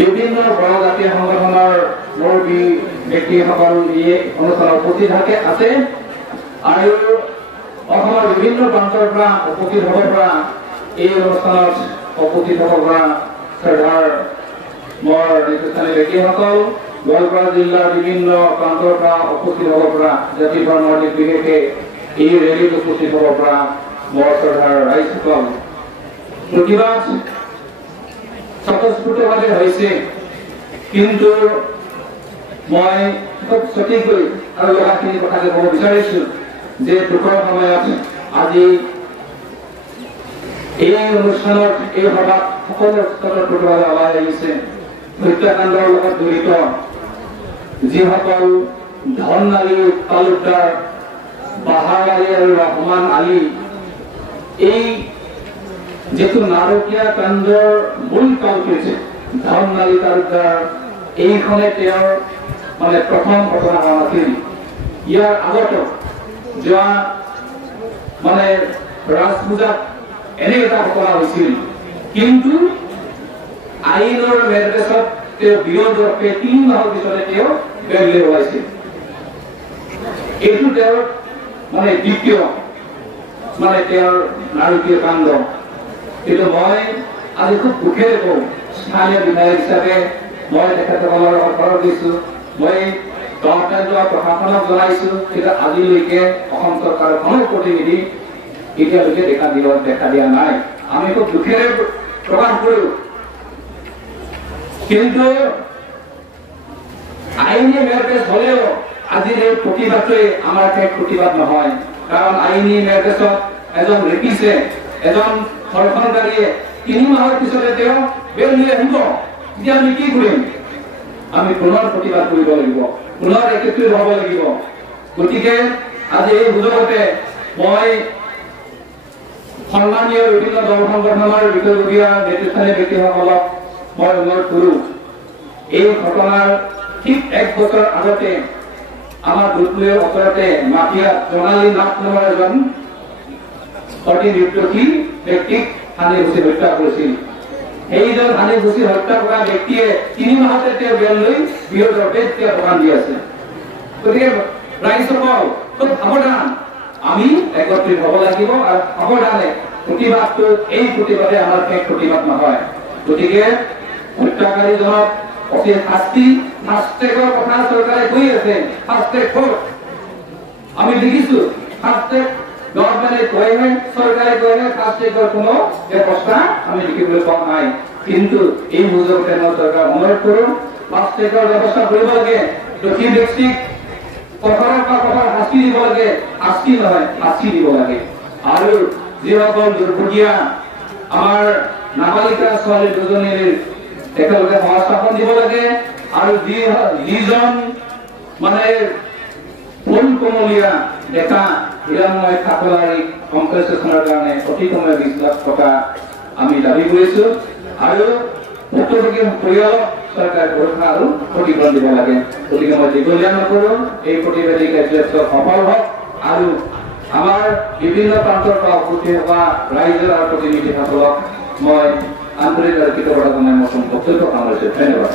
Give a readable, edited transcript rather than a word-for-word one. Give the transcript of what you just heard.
বিভিন্ন গণজাতীয় সংগঠনৰ মুৰব্বী ব্যক্তিসকল এই অনুষ্ঠানত উপস্থিত আছে আৰু অসমৰ বিভিন্ন প্ৰান্তৰ পৰা উপস্থিত হ'ব পৰা এই অনুষ্ঠানত উপস্থিত হ'ব পৰা শ্ৰদ্ধাৰ মোৰ নেতৃত্বাধীন ব্যক্তিসকল গোৱালপাৰা জিলাৰ বিভিন্ন প্ৰান্তৰ পৰা উপস্থিত হ'ব পৰা জাতি ধৰ্মৰ নিৰ্বিশেষে এই ৰেলীত উপস্থিত হ'ব পৰা মোৰ শ্ৰদ্ধাৰ ৰাইজসকল প্ৰতিবাদ স্বতঃস্ফূৰ্তভাৱে হৈছে কিন্তু মই খুব সঠিককৈ আৰু লগাখিনি কথা ক'ব বিচাৰিছোঁ যে দুখৰ সময়ত আজি এই অনুষ্ঠানত এই সভাত সকলো স্বতঃস্ফূৰ্তভাৱে ওলাই আহিছে হত্যাকাণ্ডৰ লগত জড়িত যিসকল ধন আলী তালুকদাৰ বাহাৰ আলী আৰু ৰহমান আলী এই যেহেতু নাৰকীয়া কাণ্ডৰ মূল কালপিত ধন আলী তালুকদাৰ এইখনে তেওঁৰ মানে প্ৰথম ঘটনাখন আছিল ইয়াৰ আগতো যোৱা মানে ৰাজ পূজাত এনে এটা ঘটনা হৈছিল কিন্তু আইনৰ মেৰপেচত তেওঁ বিৰোধ ৰখে 3 মাহৰ পিছতে তেওঁ বেৰলৈ ওলাইছিল এইটো তেওঁৰ মানে দ্বিতীয় মানে তেওঁৰ নাৰকীয় কাণ্ড কিন্তু মই আজি খুব দুখেৰে কওঁ স্থানীয় বিধায়ক হিচাপে মই তেখেতসকলৰ ওপৰত দিছোঁ মই গণতন্ত্ৰ প্ৰশাসনক জনাইছোঁ কিন্তু আজিলৈকে অসম চৰকাৰৰ কোনো প্ৰতিনিধি এতিয়ালৈকে দেখা দিয়া নাই আমি খুব দুখেৰে প্ৰকাশ কৰোঁ কিন্তু আইনী মেৰপেচ হ'লেও আজিৰ এই প্ৰতিবাদটোৱে আমাৰ শেষ প্ৰতিবাদ নহয় কাৰণ আইনী মেৰপেচত এজন ৰেপিছে এজন ধৰ্ষণকাৰীয়ে 3 মাহৰ পিছতে তেওঁ বেৰলৈ আহিব এতিয়া আমি কি কৰিম আমি পুনৰ প্ৰতিবাদ কৰিব লাগিব পুনৰ একত্ৰিত হ'ব লাগিব গতিকে আজি এই সুযোগতে মই সন্মানীয় বিভিন্ন দল সংগঠনৰ বিষয়ববীয়া নেতৃত্বাধীন ব্যক্তিসকলক মই অনুৰোধ কৰোঁ এই ঘটনাৰ ঠিক 1 বছৰ আগতে আমাৰ দুধপুৰৰ ওচৰতে মাফিয়া জোনালী নাথ নামৰ এজন অতি নিৰ্দোষী ব্যক্তিক হানি ঘুচি হত্যা কৰিছিল সেইজন হানি ঘুচি হত্যা কৰা ব্যক্তিয়ে 3 মাহতে তেওঁ বেৰলৈ বিৰোধৰ বেদ তেওঁ প্ৰদান দি আছে গতিকে ৰাইজসকল খুব সাৱধান আমি একত্ৰিত হ'ব লাগিব আৰু সাৱধানে প্ৰতিবাদটো এই প্ৰতিবাদে আমাৰ শেষ প্ৰতিবাদ নহয় গতিকে হত্যাকাৰীজনক অতি ফাষ্টেগৰ কথা চৰকাৰে কৈ আছে ফাষ্টেগ হ'ল আমি দেখিছোঁ ফাষ্টেগ গভৰ্ণমেণ্টে কয়হে চৰকাৰে কয়হে ফাষ্টেগৰ কোনো ব্যৱস্থা আমি দেখিবলৈ পোৱা নাই কিন্তু এই সুযোগতে মই চৰকাৰ অনুৰোধ কৰোঁ ফাষ্টেগৰ ব্যৱস্থা কৰিব লাগে দোষী ব্যক্তিক কঠোৰৰ পৰা কঠোৰ শাস্তি দিব লাগে শাস্তি নহয় শাস্তি দিব লাগে আৰু যিসকল দুৰ্ভগীয়া আমাৰ নাবালিকা ছোৱালী দুজনীৰ একেলগে সংস্থাপন দিব লাগে আৰু যিজন মানে ফুল কোমলীয়া ডেকা হিৰণ্ময় ঠাকুৰাৰীক কম্পেনচেশ্যনৰ কাৰণে অতি কমে 20 লাখ টকা আমি দাবী কৰিছোঁ আৰু ভুক্তভোগী পৰিয়ালক চৰকাৰে সুৰক্ষা আৰু ক্ষতিপূৰণ দিব লাগে গতিকে মই দীঘলীয়া নকৰোঁ এই প্ৰতিবাদী কাৰ্যসূচী সফল হওক আৰু আমাৰ বিভিন্ন প্ৰান্তৰ পৰা উপস্থিত হোৱা ৰাইজৰ আৰু প্ৰতিনিধিসকলক মই আন্তৰিক আৰু কৃতজ্ঞতা জনাই মই বক্তব্য সামৰিছোঁ ধন্যবাদ।